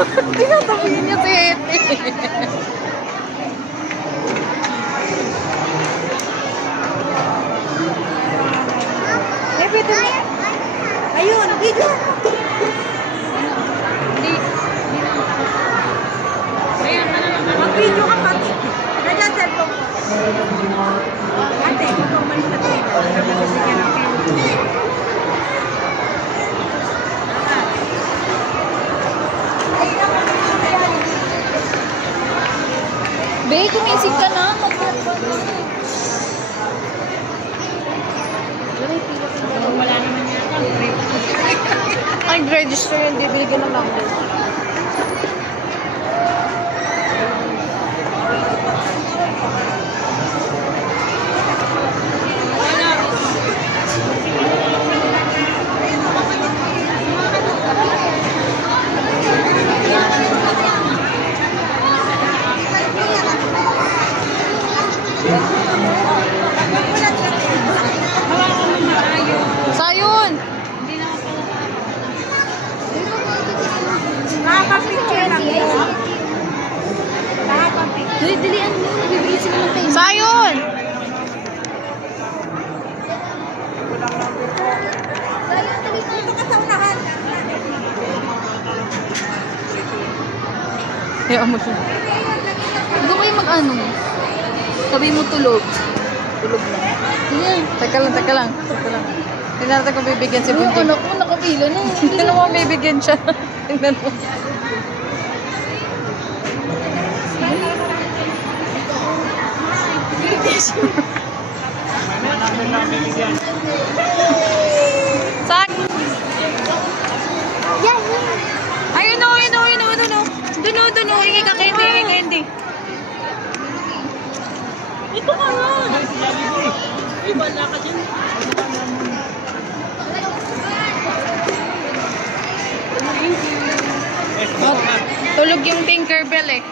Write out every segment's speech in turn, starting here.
Tinatabihin niya si Ete. Ayun, video. Mag-video ka pa. Nandiyan cellphone ko. Ate, ito umalis na tayo. Sabi ko sige ng film. Be, kumisig ka na. Wala naman yata. Ang register yun, bibili ka na lang. Sayun! Nakaka-picture lang po. Dali, dalian mo. Nagbibigay sila ng tayo. Sayun! Dito ka sa unahan. Kaya mo siya. Huwag kayo mag-ano. Sabi mo tulog. Tulog na. Yeah. Teka lang, teka lang. Tingnan natin kung bibigyan si Bunjing. Ano ko, nakapila na. Tingnan mo bibigyan siya. Tingnan mo. Sak! Ayun o, ayun o, ayun o, ayun o. Dun o, hingi ka candy, hingi candy. Ito ka nga. Wala ka dyan. Tulog yung Tinkerbell eh.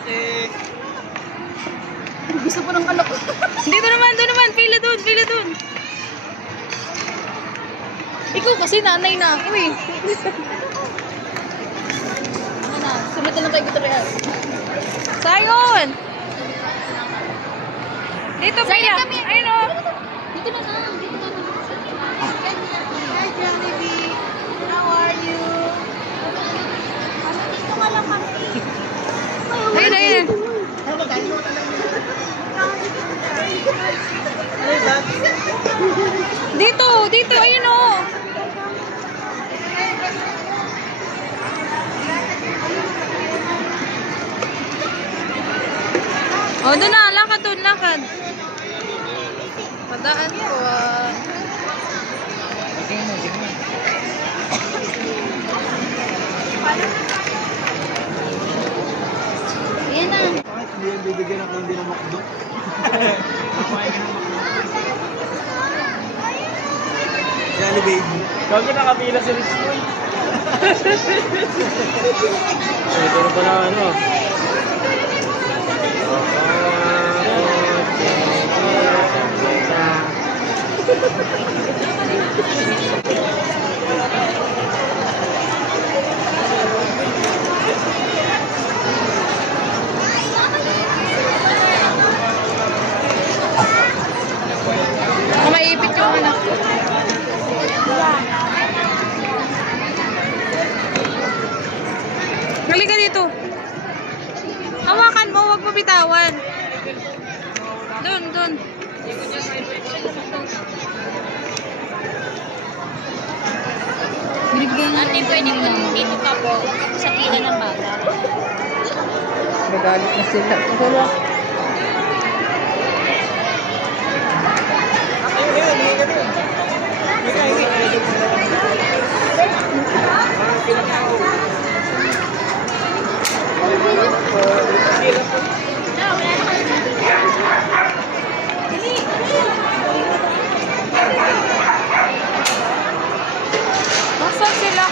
Okay. Gusto pa ng anak ko. Dito naman, doon naman. Pila doon. Ikaw kasi nanay na ako eh. Ano na, sunod na lang tayo gutorial. Sayon! Dito pila. Ayun o. Dito na lang. Hi, Jollibee. How are you? Dito ka lang kami. Ayun. Dito, ayun o. O, doon na. Lakad. Padaan ko ah. Ayan na. Bakit hindi yung bibigyan ng hindi ng makdo? Jollibee. Gago nakapila si Richmond. Ito na pala ano. Maipit yung anak ko. Halika dito. Hawakan mo, huwag mo bitawan. Doon. Binibigyan Ate, pwede ko dito ka po sa pila ng bata. Nagalit na sila. Wala. Nasaan sila?